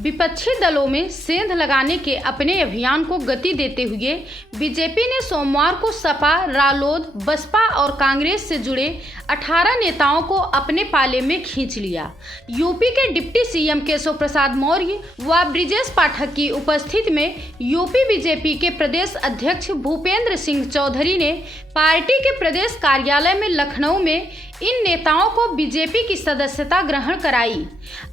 विपक्षी दलों में सेंध लगाने के अपने अभियान को गति देते हुए बीजेपी ने सोमवार को सपा, रालोद, बसपा और कांग्रेस से जुड़े 18 नेताओं को अपने पाले में खींच लिया। यूपी के डिप्टी सीएम केशव प्रसाद मौर्य व ब्रिजेश पाठक की उपस्थिति में यूपी बीजेपी के प्रदेश अध्यक्ष भूपेंद्र सिंह चौधरी ने पार्टी के प्रदेश कार्यालय में लखनऊ में इन नेताओं को बीजेपी की सदस्यता ग्रहण कराई।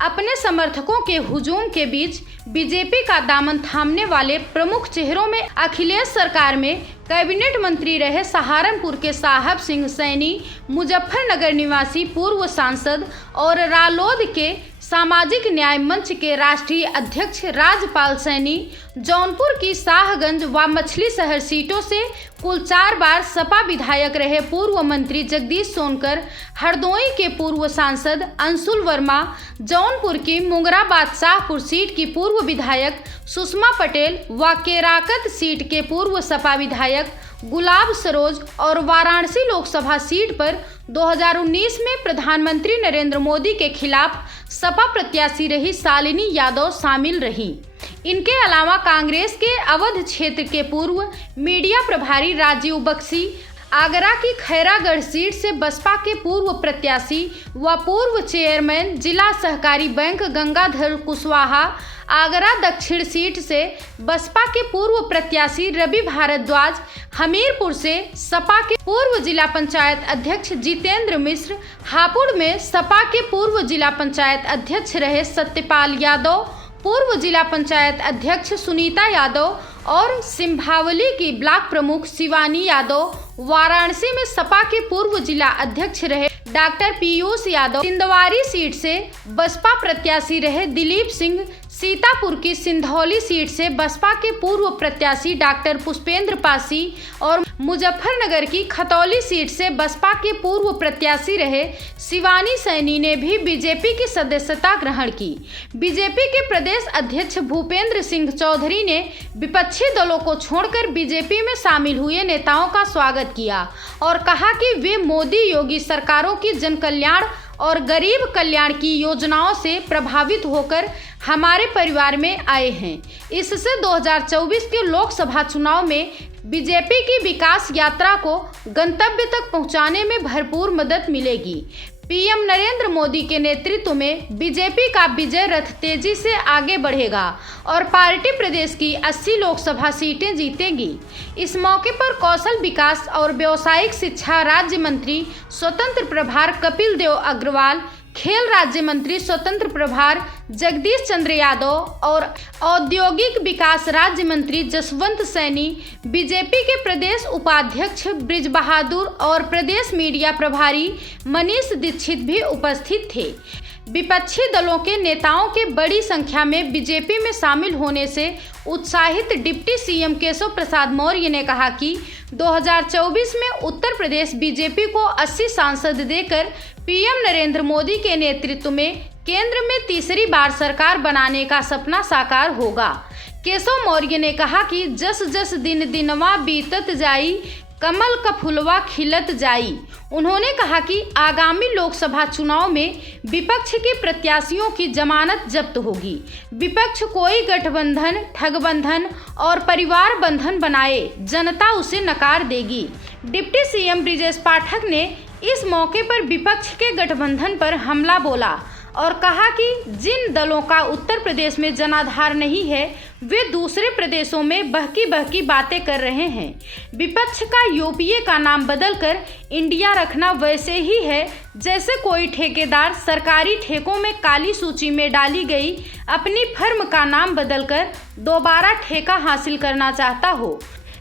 अपने समर्थकों के हुजूम के बीच बीजेपी का दामन थामने वाले प्रमुख चेहरों में अखिलेश सरकार में कैबिनेट मंत्री रहे सहारनपुर के साहब सिंह सैनी, मुजफ्फरनगर निवासी पूर्व सांसद और रालोद के सामाजिक न्याय मंच के राष्ट्रीय अध्यक्ष राजपाल सैनी, जौनपुर की शाहगंज व मछली शहर सीटों से कुल 4 बार सपा विधायक रहे पूर्व मंत्री जगदीश सोनकर, हरदोई के पूर्व सांसद अंशुल वर्मा, जौनपुर की मुंगराबाद शाहपुर सीट की पूर्व विधायक सुषमा पटेल व केराकत सीट के पूर्व सपा विधायक गुलाब सरोज और वाराणसी लोकसभा सीट पर 2019 में प्रधानमंत्री नरेंद्र मोदी के खिलाफ सपा प्रत्याशी रही शालिनी यादव शामिल रहीं। इनके अलावा कांग्रेस के अवध क्षेत्र के पूर्व मीडिया प्रभारी राजीव बख्शी, आगरा की खैरागढ़ सीट से बसपा के पूर्व प्रत्याशी व पूर्व चेयरमैन जिला सहकारी बैंक गंगाधर कुशवाहा, आगरा दक्षिण सीट से बसपा के पूर्व प्रत्याशी रवि भारद्वाज, हमीरपुर से सपा के पूर्व जिला पंचायत अध्यक्ष जितेंद्र मिश्र, हापुड़ में सपा के पूर्व जिला पंचायत अध्यक्ष रहे सत्यपाल यादव, पूर्व जिला पंचायत अध्यक्ष सुनीता यादव और सिंभावली की ब्लॉक प्रमुख शिवानी यादव, वाराणसी में सपा के पूर्व जिला अध्यक्ष रहे डॉक्टर पीयूष यादव, सिंदवारी सीट से बसपा प्रत्याशी रहे दिलीप सिंह, सीतापुर की सिंधौली सीट से बसपा के पूर्व प्रत्याशी डॉक्टर पुष्पेंद्र पासी और मुजफ्फरनगर की खतौली सीट से बसपा के पूर्व प्रत्याशी रहे शिवानी सैनी ने भी बीजेपी की सदस्यता ग्रहण की। बीजेपी के प्रदेश अध्यक्ष भूपेंद्र सिंह चौधरी ने विपक्षी दलों को छोड़कर बीजेपी में शामिल हुए नेताओं का स्वागत किया और कहा कि वे मोदी योगी सरकारों की जन कल्याण और गरीब कल्याण की योजनाओं से प्रभावित होकर हमारे परिवार में आए हैं। इससे 2024 के लोकसभा चुनाव में बीजेपी की विकास यात्रा को गंतव्य तक पहुंचाने में भरपूर मदद मिलेगी। पीएम नरेंद्र मोदी के नेतृत्व में बीजेपी का विजय रथ तेजी से आगे बढ़ेगा और पार्टी प्रदेश की 80 लोकसभा सीटें जीतेगी। इस मौके पर कौशल विकास और व्यावसायिक शिक्षा राज्य मंत्री स्वतंत्र प्रभार कपिल देव अग्रवाल, खेल राज्य मंत्री स्वतंत्र प्रभार जगदीश चंद्र यादव और औद्योगिक विकास राज्य मंत्री जसवंत सैनी, बीजेपी के प्रदेश उपाध्यक्ष ब्रिज बहादुर और प्रदेश मीडिया प्रभारी मनीष दीक्षित भी उपस्थित थे। विपक्षी दलों के नेताओं के बड़ी संख्या में बीजेपी में शामिल होने से उत्साहित डिप्टी सीएम केशव प्रसाद मौर्य ने कहा कि 2024 में उत्तर प्रदेश बीजेपी को 80 सांसद देकर पीएम नरेंद्र मोदी के नेतृत्व में केंद्र में तीसरी बार सरकार बनाने का सपना साकार होगा। केशव मौर्य ने कहा कि जस जस दिन दिनवा बीतत जाई, कमल का फुलवा खिलत जाई। उन्होंने कहा कि आगामी लोकसभा चुनाव में विपक्ष के प्रत्याशियों की जमानत जब्त होगी। विपक्ष कोई गठबंधन, ठगबंधन और परिवार बंधन बनाए, जनता उसे नकार देगी। डिप्टी सीएम ब्रिजेश पाठक ने इस मौके पर विपक्ष के गठबंधन पर हमला बोला और कहा कि जिन दलों का उत्तर प्रदेश में जनाधार नहीं है वे दूसरे प्रदेशों में बहकी बातें कर रहे हैं। विपक्ष का यूपीए का नाम बदलकर इंडिया रखना वैसे ही है जैसे कोई ठेकेदार सरकारी ठेकों में काली सूची में डाली गई अपनी फर्म का नाम बदलकर दोबारा ठेका हासिल करना चाहता हो।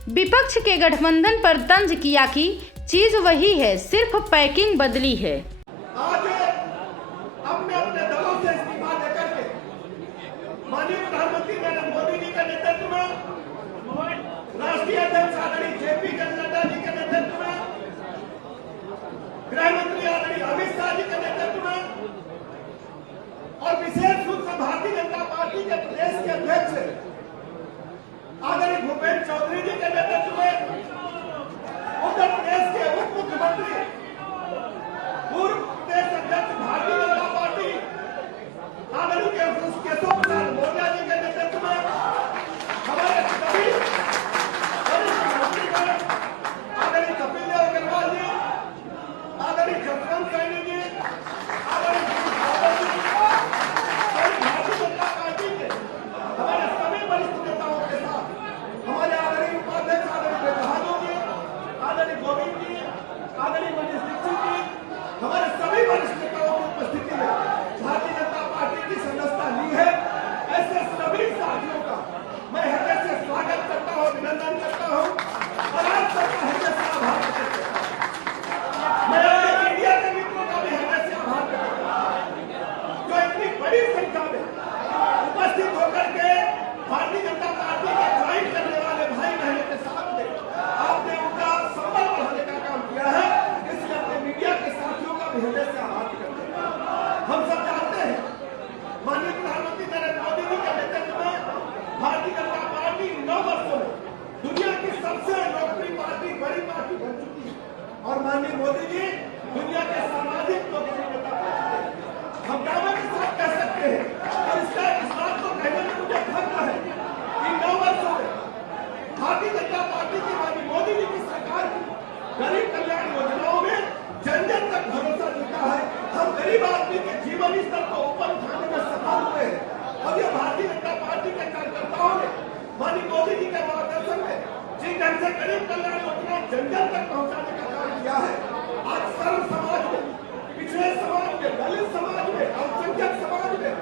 विपक्ष के गठबंधन पर तंज किया कि चीज वही है, सिर्फ पैकिंग बदली है। माननीय प्रधानमंत्री नरेंद्र मोदी जी के नेतृत्व में, राष्ट्रीय अध्यक्ष आदरणीय जेपी नड्डा जी के नेतृत्व में, गृह मंत्री आदरणीय अमित शाह जी के नेतृत्व में और विशेष रूप से भारतीय जनता पार्टी के प्रदेश के अध्यक्ष आदरणीय भूपेंद्र चौधरी जी के नेतृत्व में उत्तर प्रदेश के उप मुख्यमंत्री पूर्व प्रदेश अध्यक्ष भारतीय जनता पार्टी आदरणीय केशव प्रसाद मौर्य माननीय मोदी जी दुनिया के सामाजिक लोकप्रिय नेता हम दावे के साथ कह सकते हैं और इस बात को कहने में मुझे फख्र है कि 9 वर्षों में भारतीय जनता पार्टी की माननीय मोदी जी की सरकार की गरीब कल्याण योजनाओं में जन जन तक भरोसा जीता है। हम गरीब आदमी के जीवन स्तर को ऊपर उठाने में सफल हुए हैं और ये भारतीय जनता पार्टी के कार्यकर्ताओं ने माननीय मोदी जी के मार्गदर्शन में जिस ढंग से गरीब कल्याण योजना जन जन तक पहुंचाने का कार्य किया है, आज सर्व समाज में, पिछड़े समाज में, दलित समाज में, अल्पसंख्यक समाज में,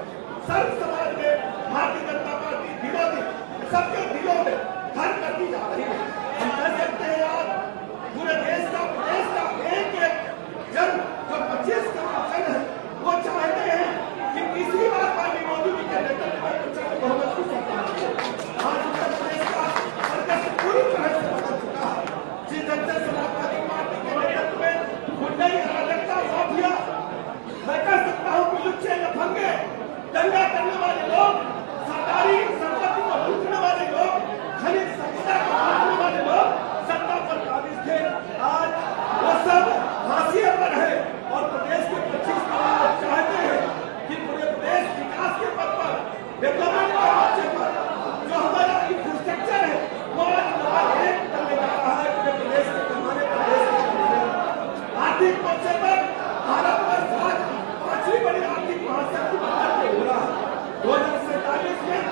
सर्व समाज में भारतीय जनता पार्टी दिनों दिन सबके दिलों में घर करती जा रही है। हम कह सकते हैं आज पूरे देश का, प्रदेश का एक एक जन जो 25 करोड़ जन है वो चाहते हैं कि तीसरी बार माननीय मोदी जी के नेतृत्व में प्रचंड बहुमत की सरकार हो। आज उत्तर प्रदेश का परिदृश्य पूरी तरह से बदल चुका है। जिस ढंग से समाजवादी पार्टी के नेतृत्व में गुंडाई अराजकता माफिया, मैं कह सकता हूँ कि लुच्चे लफंगे, दंगा करने वाले लोग, सरकारी संपत्ति को लूटने वाले लोग, खनिज संपदा को लूटने वाले लोग सत्ता पर काबिज थे। आज वो सब फांसी पर है और प्रदेश के 25 करोड़ लोग चाहते हैं कि पूरे प्रदेश विकास के पथ पर, डेवलपमेंट के मोर्चे पर जो हमारा इंफ्रास्ट्रक्चर है वो आज नंबर 1 करने जा रहा है। पूरे प्रदेश के पैमाने पर देश के आर्थिक मोर्चे पर भारत आज 5वीं बड़ी आर्थिक महाशक्ति बनकर के हो रहा है। 2047 में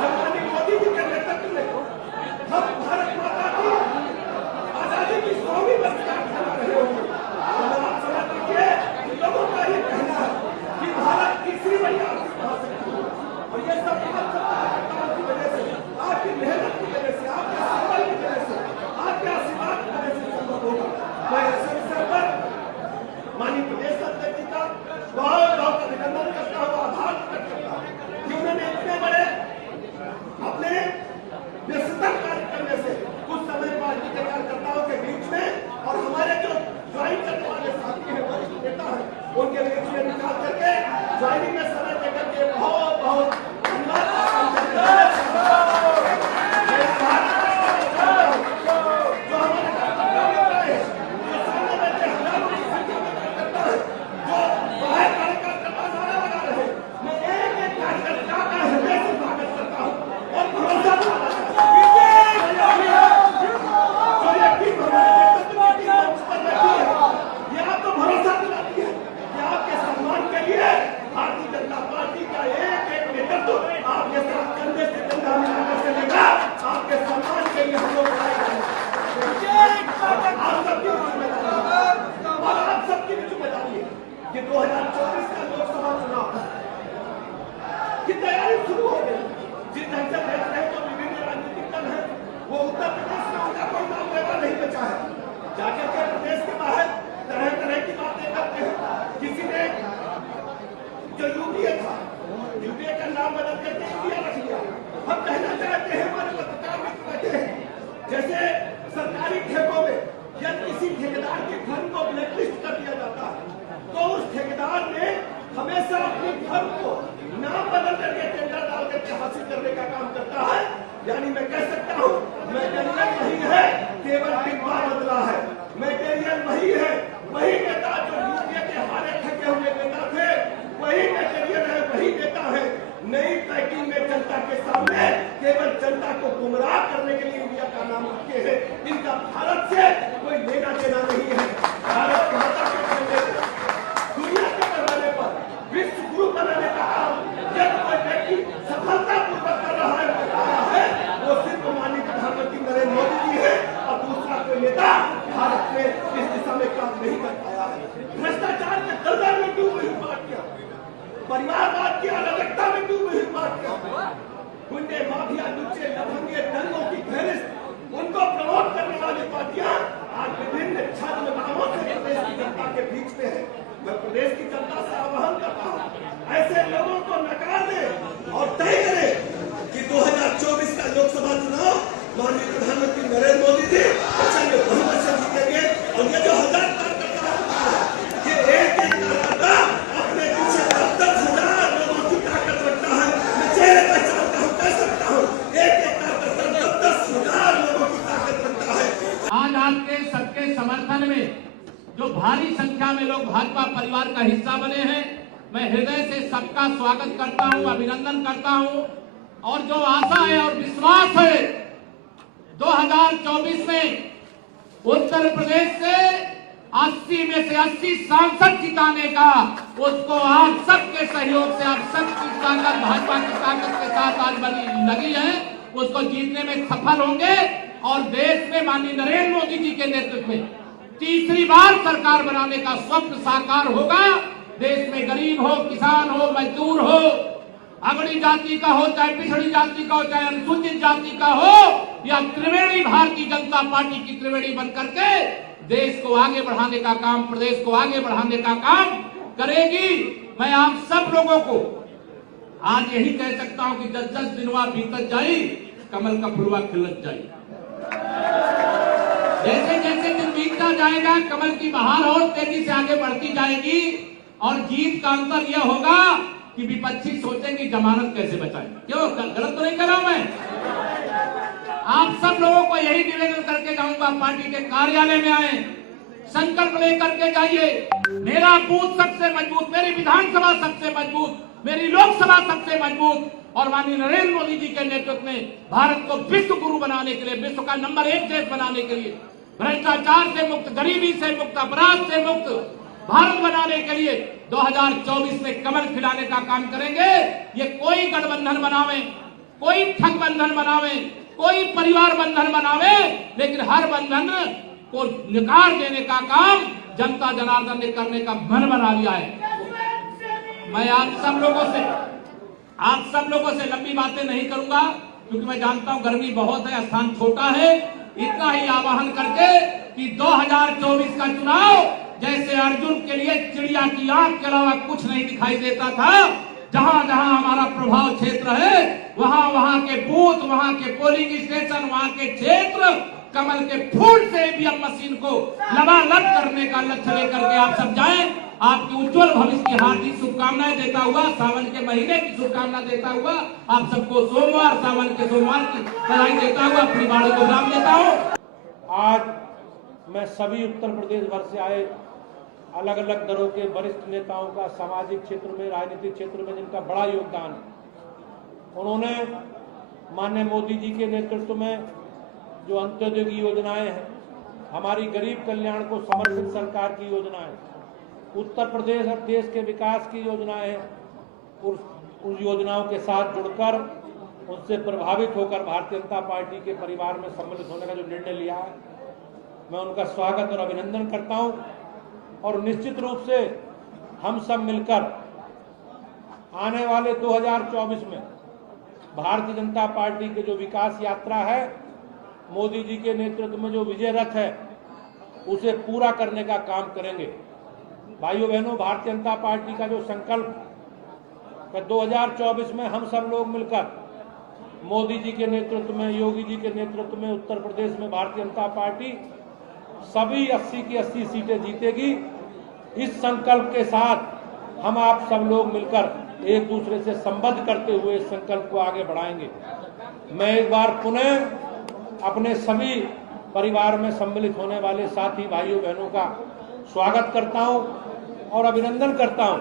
माननीय मोदी जी के नेतृत्व में हम भारत माता की आजादी की 100वीं वर्षगांठ मना रहे होंगे। तो आप समझ लीजिए कि लोगों का ये कहना है कि भारत तीसरी बड़ी आर्थिक महाशक्ति हो और ये सब आप कार्यकर्ताओं की वजह से, आपकी मेहनत की वजह से, आपके संबल की वजह से, आपके आशीर्वाद की वजह से संभव होगा। मैं ऐसे अवसर पर माननीय प्रदेश अध्यक्ष जी का बहुत बहुत अभिनंदन करता हूँ, आभार प्रकट करता हूँ कि उन्होंने इतने बड़े अपने व्यस्तम कार्य करने से कुछ समय पार्टी के कार्यकर्ताओं के बीच में और हमारे जो ज्वाइन करने वाले साथी हैं, वरिष्ठ नेता हैं, उनके बीच में निकाल करके ज्वाइनिंग में समय देकर के बहुत बहुत धन्यवाद का काम करते हैं। जो हमारे कार्यकर्ता मित्र हैं, जो सामने बैठे हजारों की संख्या में कार्यकर्ता है, जो बाहर कार्यकर्ता नारा लगा रहे हैं, मैं एक एक कार्यकर्ता का हृदय से स्वागत करता हूँ और भरोसा दिलाता हूँ। जो ये टीम हमारे नेतृत्व की टीम मंच पर बैठी है, ये आपको भरोसा दिलाती है कि आपके सम्मान के लिए भारतीय जनता पार्टी का एक एक नेतृत्व आपके साथ कंधे से कंधा मिलाकर चलेगा। आपके सम्मान के लिए हम लोग आप सबकी जिम्मेदारी और आप सबकी भी जिम्मेदारी है कि 2024 का लोकसभा चुनाव की तैयारी शुरू हो गई। जिस ढंग से देख रहे हैं, जो विभिन्न राजनीतिक दल है वो उत्तर प्रदेश में उनका कोई नाम लेना नहीं बचा है। जाकर के प्रदेश के बाहर तरह तरह की बातें करते हैं। किसी ने जो यूपीए था, यूपीए का नाम बदल करके इंडिया रख लिया। हम कहना चाहते हैं, हमारे पत्रकार मित्र बैठे हैं, जैसे सरकारी ठेकों में यदि किसी ठेकेदार के फर्म को ब्लैकलिस्ट कर दिया जाता है तो उस ठेकेदार ने हमेशा अपनी फर्म को नाम बदल करके टेंडर डाल करके हासिल करने का काम करता है। यानी मैं कह सकता हूँ मैटेरियल वही है, केवल डिब्बा बदला है। मैटेरियल वही है, वही नेता जो यूपीए के हारे थके हुए नेता थे, वही मैटेरियल है, वही नेता है। नई पैकिंग में जनता के सामने केवल जनता को गुमराह करने के लिए इंडिया का नाम रखे हैं। इनका भारत से कोई लेना देना नहीं है। भारत माता के झंडे दुनिया के पैमाने पर विश्व गुरु बनाने का काम जब कोई व्यक्ति सफलतापूर्वक कर रहा है वो सिर्फ माननीय प्रधानमंत्री नरेंद्र मोदी जी है और दूसरा कोई नेता भारत में इस दिशा में काम नहीं कर पाया है। भ्रष्टाचार के दलदल में डूबी हुई पार्टियां, परिवारवाद की अराजकता में डूबी हुई पार्टियां, गुंडे माफिया, लुच्चे लफंगे, दंगों की फहरिस्त उनको प्रमोट करने वाली पार्टियां आज विभिन्न छद्म नामों से प्रदेश की जनता के बीच में है। मैं प्रदेश की जनता से आह्वान करता हूँ, ऐसे लोगों को नकार दे और तय करे कि 2024 का लोकसभा चुनाव माननीय प्रधानमंत्री नरेंद्र मोदी जी प्रचंड बहुमत से जीतेंगे। और ये जो हजार कार्यकर्ता है, ये एक एक कार्यकर्ता अपने पीछे 10,000 लोगों की ताकत रखता है। मैं चेहरे पहचानता हूँ, कह सकता हूँ, एक एक कार्यकर्ता 10,000 लोगों की ताकत रखता है। आज आपके सबके समर्थन में जो परिवार का हिस्सा बने हैं। मैं हृदय से सबका स्वागत करता हूं, अभिनंदन करता हूं और जो आशा है और विश्वास है 2024 में उत्तर प्रदेश से 80 में से 80 सांसद जिताने का, उसको आप सबके सहयोग से, आप सबकी ताकत, भाजपा की ताकत के साथ आज लगी है, उसको जीतने में सफल होंगे और देश में माननीय नरेंद्र मोदी जी के नेतृत्व में तीसरी बार सरकार बनाने का स्वप्न साकार होगा। देश में गरीब हो, किसान हो, मजदूर हो, अगड़ी जाति का हो, चाहे पिछड़ी जाति का हो, चाहे अनुसूचित जाति का हो, या त्रिवेणी भारतीय जनता पार्टी की त्रिवेणी बनकर के देश को आगे बढ़ाने का काम, प्रदेश को आगे बढ़ाने का काम करेगी। मैं आप सब लोगों को आज यही कह सकता हूं कि 10-10 दिनवा बीतत जाई, कमल का फुलवा खिलत जाई। जैसे जैसे दिन बीतता जाएगा, कमल की बहार और तेजी से आगे बढ़ती जाएगी और जीत का अंतर यह होगा कि विपक्षी सोचेंगे जमानत कैसे बचाएं। क्यों, गलत तो नहीं कर रहा हूं मैं? आप सब लोगों को यही निवेदन करके जाऊंगा, पार्टी के कार्यालय में आए, संकल्प लेकर के जाइए। मेरा बूथ सबसे मजबूत, मेरी विधानसभा सबसे मजबूत, मेरी लोकसभा सबसे मजबूत और माननीय नरेंद्र मोदी जी के नेतृत्व में भारत को विश्व गुरु बनाने के लिए, विश्व का नंबर 1 देश बनाने के लिए, भ्रष्टाचार से मुक्त, गरीबी से मुक्त, अपराध से मुक्त भारत बनाने के लिए 2024 में कमल खिलाने का काम करेंगे। ये कोई गठबंधन बनावे, कोई ठग बंधन बनावे, कोई परिवार बंधन बनावे, लेकिन हर बंधन को निकार देने का काम जनता जनार्दन ने करने का मन बना लिया है। मैं आप सब लोगों से लंबी बातें नहीं करूंगा, क्योंकि मैं जानता हूं गर्मी बहुत है, स्थान छोटा है। इतना ही आह्वान करके कि 2024 का चुनाव जैसे अर्जुन के लिए चिड़िया की आंख के अलावा कुछ नहीं दिखाई देता था, जहां जहां हमारा प्रभाव क्षेत्र है, वहां वहां के बूथ, वहां के पोलिंग स्टेशन, वहां के क्षेत्र कमल के फूल से ईवीएम मशीन को लबालब करने का लक्ष्य लेकर के आप सब जाएं। आपकी उज्जवल भविष्य की हार्दिक शुभकामनाएं देता हुआ, सावन के महीने की शुभकामना देता हुआ, आप सबको सोमवार, सावन के सोमवार की बधाई देता हुआ अपनी बाणी को विराम देता हूं। आज मैं सभी उत्तर प्रदेश भर से आए अलग अलग दलों के वरिष्ठ नेताओं का सामाजिक क्षेत्र में, राजनीतिक क्षेत्र में जिनका बड़ा योगदान है, उन्होंने माननीय मोदी जी के नेतृत्व में जो अंत्योदय की योजनाएं हैं, हमारी गरीब कल्याण को समर्पित सरकार की योजनाएं, उत्तर प्रदेश और देश के विकास की योजनाएं, उन योजनाओं के साथ जुड़कर उनसे प्रभावित होकर भारतीय जनता पार्टी के परिवार में सम्मिलित होने का जो निर्णय लिया है, मैं उनका स्वागत और अभिनंदन करता हूं। और निश्चित रूप से हम सब मिलकर आने वाले 2024 में भारतीय जनता पार्टी की जो विकास यात्रा है, मोदी जी के नेतृत्व में जो विजय रथ है, उसे पूरा करने का काम करेंगे। भाइयों बहनों, भारतीय जनता पार्टी का जो संकल्प है 2024 में हम सब लोग मिलकर मोदी जी के नेतृत्व में, योगी जी के नेतृत्व में उत्तर प्रदेश में भारतीय जनता पार्टी सभी 80 की 80 सीटें जीतेगी। इस संकल्प के साथ हम आप सब लोग मिलकर एक दूसरे से संबद्ध करते हुए इस संकल्प को आगे बढ़ाएंगे। मैं एक बार पुनः अपने सभी परिवार में सम्मिलित होने वाले साथी भाइयों बहनों का स्वागत करता हूं और अभिनंदन करता हूं,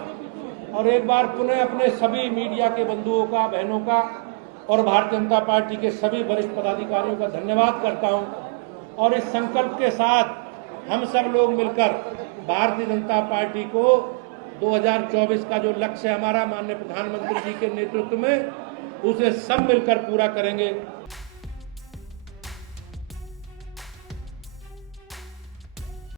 और एक बार पुनः अपने सभी मीडिया के बंधुओं का, बहनों का और भारतीय जनता पार्टी के सभी वरिष्ठ पदाधिकारियों का धन्यवाद करता हूं। और इस संकल्प के साथ हम सब लोग मिलकर भारतीय जनता पार्टी को 2024 का जो लक्ष्य है हमारा माननीय प्रधानमंत्री जी के नेतृत्व में, उसे सब मिलकर पूरा करेंगे।